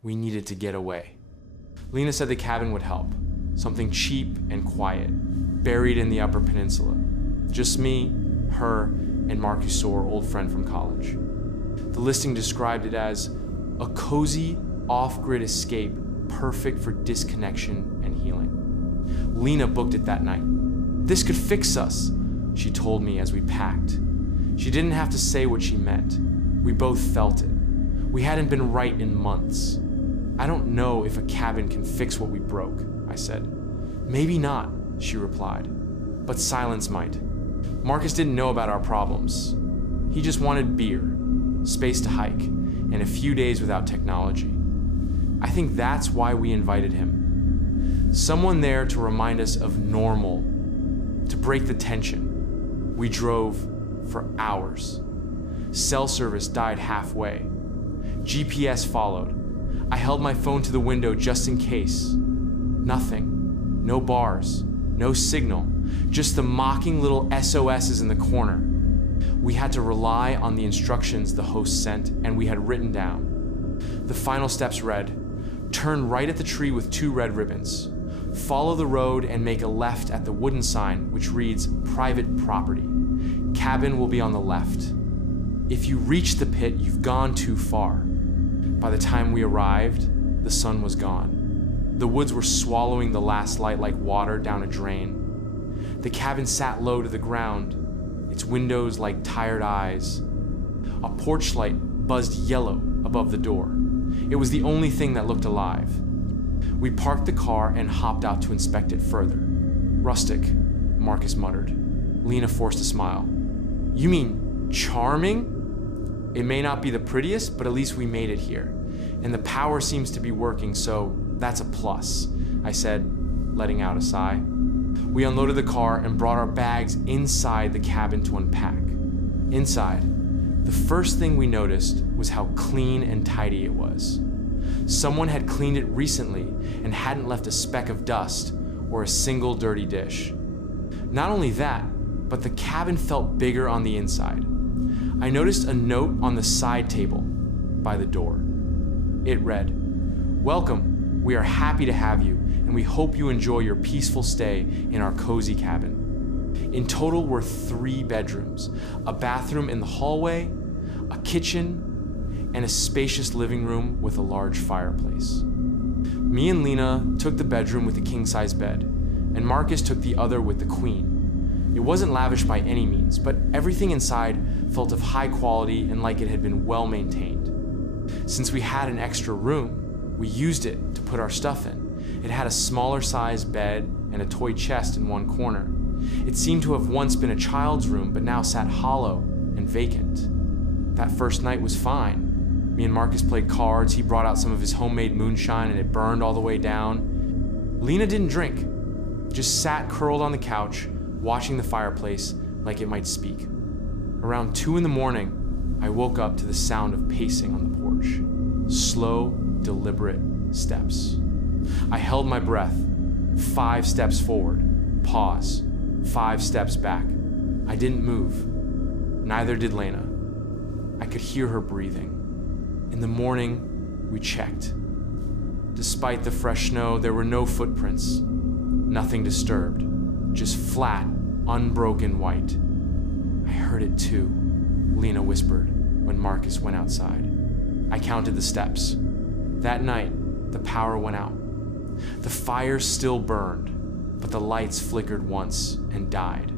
We needed to get away. Lena said the cabin would help. Something cheap and quiet, buried in the Upper Peninsula. Just me, her, and Marcus, our old friend from college. The listing described it as a cozy, off-grid escape perfect for disconnection and healing. Lena booked it that night. "This could fix us," she told me as we packed. She didn't have to say what she meant. We both felt it. We hadn't been right in months. "I don't know if a cabin can fix what we broke," I said. "Maybe not," she replied, "but silence might." Marcus didn't know about our problems. He just wanted beer, space to hike, and a few days without technology. I think that's why we invited him. Someone there to remind us of normal, to break the tension. We drove for hours. Cell service died halfway. GPS followed. I held my phone to the window just in case. Nothing. No bars. No signal. Just the mocking little SOSs in the corner. We had to rely on the instructions the host sent and we had written down. The final steps read, "Turn right at the tree with 2 red ribbons. Follow the road and make a left at the wooden sign which reads private property. Cabin will be on the left. If you reach the pit, you've gone too far." By the time we arrived, the sun was gone. The woods were swallowing the last light like water down a drain. The cabin sat low to the ground, its windows like tired eyes. A porch light buzzed yellow above the door. It was the only thing that looked alive. We parked the car and hopped out to inspect it further. "Rustic," Marcus muttered. Lena forced a smile. "You mean charming? It may not be the prettiest, but at least we made it here. And the power seems to be working, so that's a plus," I said, letting out a sigh. We unloaded the car and brought our bags inside the cabin to unpack. Inside, the first thing we noticed was how clean and tidy it was. Someone had cleaned it recently and hadn't left a speck of dust or a single dirty dish. Not only that, but the cabin felt bigger on the inside. I noticed a note on the side table by the door. It read, "Welcome, we are happy to have you, and we hope you enjoy your peaceful stay in our cozy cabin." In total were 3 bedrooms, a bathroom in the hallway, a kitchen, and a spacious living room with a large fireplace. Me and Lena took the bedroom with the king-size bed, and Marcus took the other with the queen. It wasn't lavish by any means, but everything inside felt of high quality and like it had been well maintained. Since we had an extra room, we used it to put our stuff in. It had a smaller sized bed and a toy chest in one corner. It seemed to have once been a child's room, but now sat hollow and vacant. That first night was fine. Me and Marcus played cards, he brought out some of his homemade moonshine and it burned all the way down. Lena didn't drink, just sat curled on the couch, watching the fireplace like it might speak. Around 2 in the morning, I woke up to the sound of pacing on the porch. Slow, deliberate steps. I held my breath. 5 steps forward, pause, 5 steps back. I didn't move. Neither did Lena. I could hear her breathing. In the morning, we checked. Despite the fresh snow, there were no footprints. Nothing disturbed, just flat, unbroken white. "I heard it too," Lena whispered when Marcus went outside. I counted the steps. That night, the power went out. The fire still burned, but the lights flickered once and died.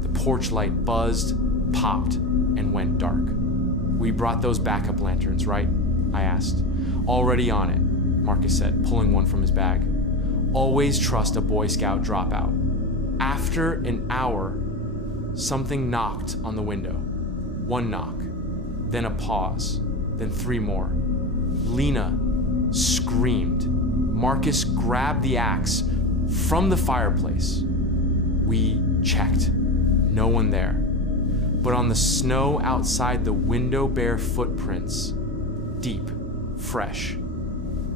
The porch light buzzed, popped, and went dark. "We brought those backup lanterns, right?" I asked. "Already on it," Marcus said, pulling one from his bag. "Always trust a Boy Scout dropout." After an hour, something knocked on the window. 1 knock, then a pause, then 3 more. Lena screamed. Marcus grabbed the axe from the fireplace. We checked. No one there. But on the snow outside the window bare footprints, deep, fresh,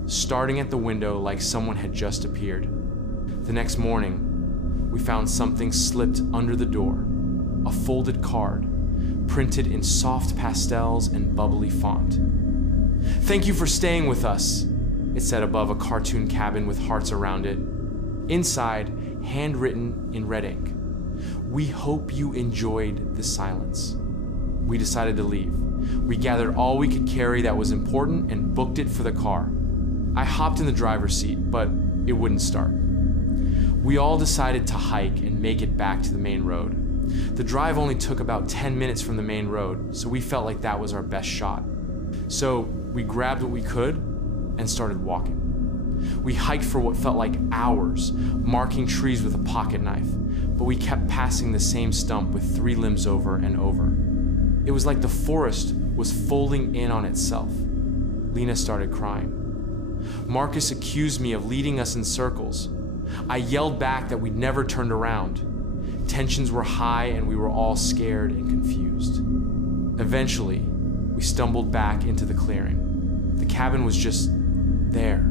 starting at the window like someone had just appeared. The next morning, we found something slipped under the door, a folded card, printed in soft pastels and bubbly font. "Thank you for staying with us," it said above a cartoon cabin with hearts around it. Inside, handwritten in red ink, "We hope you enjoyed the silence." We decided to leave. We gathered all we could carry that was important and booked it for the car. I hopped in the driver's seat, but it wouldn't start. We all decided to hike and make it back to the main road. The drive only took about 10 minutes from the main road, so we felt like that was our best shot. So we grabbed what we could and started walking. We hiked for what felt like hours, marking trees with a pocket knife, but we kept passing the same stump with 3 limbs over and over. It was like the forest was folding in on itself. Lena started crying. Marcus accused me of leading us in circles. I yelled back that we'd never turned around. Tensions were high and we were all scared and confused. Eventually, we stumbled back into the clearing. The cabin was just there,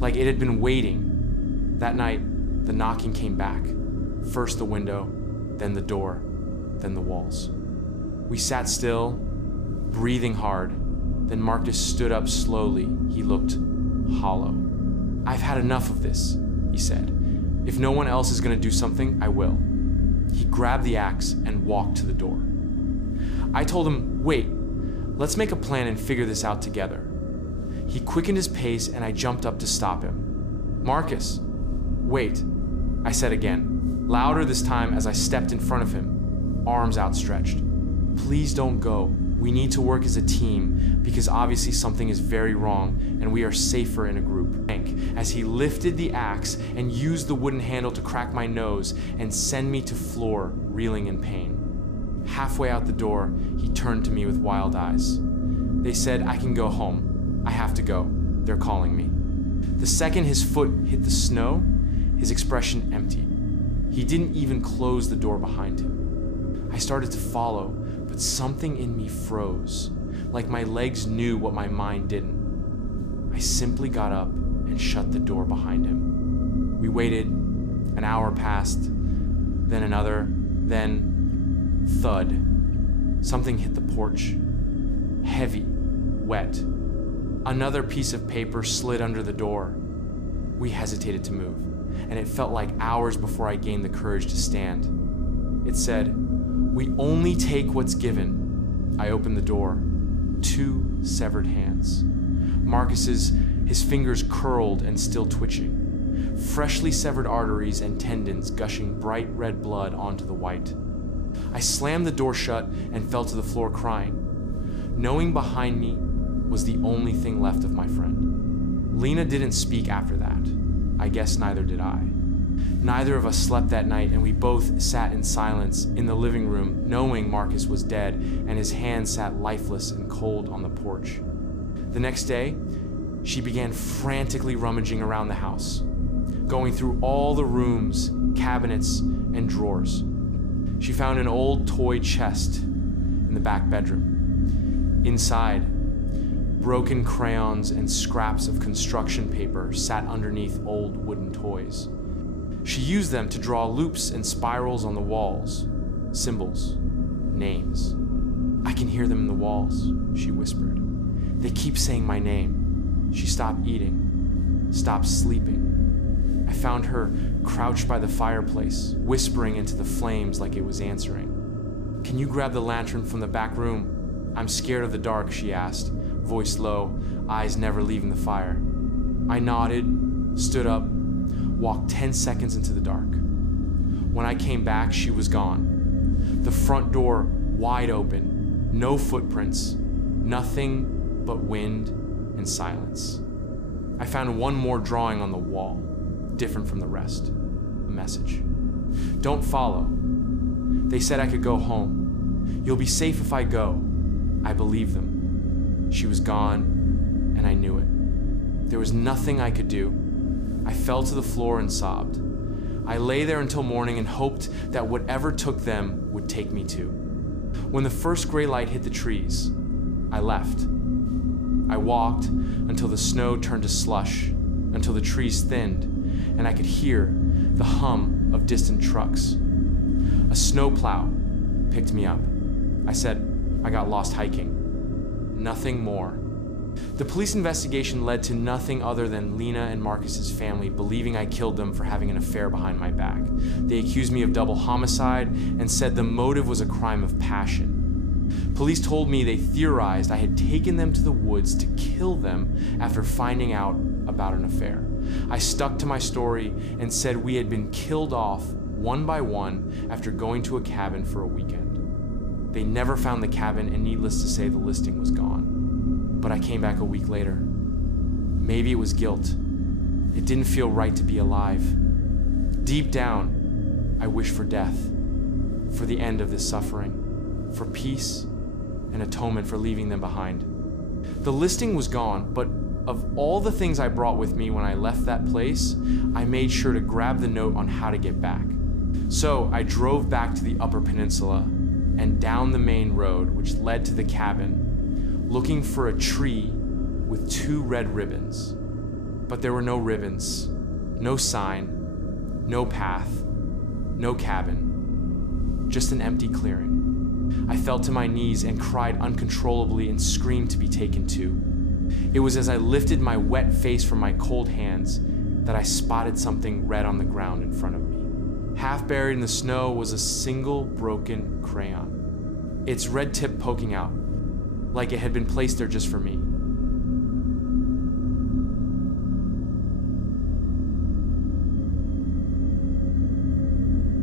like it had been waiting. That night, the knocking came back. First the window, then the door, then the walls. We sat still, breathing hard. Then Marcus stood up slowly. He looked hollow. "I've had enough of this," he said. "If no one else is going to do something, I will." He grabbed the axe and walked to the door. I told him, "Wait, let's make a plan and figure this out together." He quickened his pace and I jumped up to stop him. "Marcus, wait," I said again, louder this time as I stepped in front of him, arms outstretched. "Please don't go. We need to work as a team because obviously something is very wrong and we are safer in a group." As he lifted the axe and used the wooden handle to crack my nose and send me to floor, reeling in pain. Halfway out the door, he turned to me with wild eyes. "They said I can go home. I have to go. They're calling me." The second his foot hit the snow, his expression emptied. He didn't even close the door behind him. I started to follow, but something in me froze, like my legs knew what my mind didn't. I simply got up and shut the door behind him. We waited. An hour passed, then another, then thud. Something hit the porch. Heavy, wet. Another piece of paper slid under the door. We hesitated to move, and it felt like hours before I gained the courage to stand. It said, "We only take what's given." I opened the door. 2 severed hands. Marcus's, his fingers curled and still twitching. Freshly severed arteries and tendons gushing bright red blood onto the white. I slammed the door shut and fell to the floor crying. Knowing behind me was the only thing left of my friend. Lena didn't speak after that. I guess neither did I. Neither of us slept that night, and we both sat in silence in the living room, knowing Marcus was dead, and his hand sat lifeless and cold on the porch. The next day, she began frantically rummaging around the house, going through all the rooms, cabinets, and drawers. She found an old toy chest in the back bedroom. Inside, broken crayons and scraps of construction paper sat underneath old wooden toys. She used them to draw loops and spirals on the walls, symbols, names. "I can hear them in the walls," she whispered. "They keep saying my name." She stopped eating, stopped sleeping. I found her crouched by the fireplace, whispering into the flames like it was answering. "Can you grab the lantern from the back room? I'm scared of the dark," she asked, voice low, eyes never leaving the fire. I nodded, stood up, walked 10 seconds into the dark. When I came back, she was gone. The front door wide open, no footprints, nothing but wind and silence. I found one more drawing on the wall, different from the rest. A message. "Don't follow. They said I could go home. You'll be safe if I go." I believed them. She was gone, and I knew it. There was nothing I could do. I fell to the floor and sobbed. I lay there until morning and hoped that whatever took them would take me too. When the first gray light hit the trees, I left. I walked until the snow turned to slush, until the trees thinned, and I could hear the hum of distant trucks. A snowplow picked me up. I said, "I got lost hiking." Nothing more. The police investigation led to nothing other than Lena and Marcus's family believing I killed them for having an affair behind my back. They accused me of double homicide and said the motive was a crime of passion. Police told me they theorized I had taken them to the woods to kill them after finding out about an affair. I stuck to my story and said we had been killed off one by one after going to a cabin for a weekend. They never found the cabin, and needless to say, the listing was gone. But I came back a week later. Maybe it was guilt. It didn't feel right to be alive. Deep down, I wished for death, for the end of this suffering, for peace and atonement for leaving them behind. The listing was gone, but of all the things I brought with me when I left that place, I made sure to grab the note on how to get back. So I drove back to the Upper Peninsula and down the main road, which led to the cabin, looking for a tree with 2 red ribbons. But there were no ribbons, no sign, no path, no cabin, just an empty clearing. I fell to my knees and cried uncontrollably and screamed to be taken to. It was as I lifted my wet face from my cold hands that I spotted something red on the ground in front of me. Half buried in the snow was a single broken crayon, its red tip poking out, like it had been placed there just for me.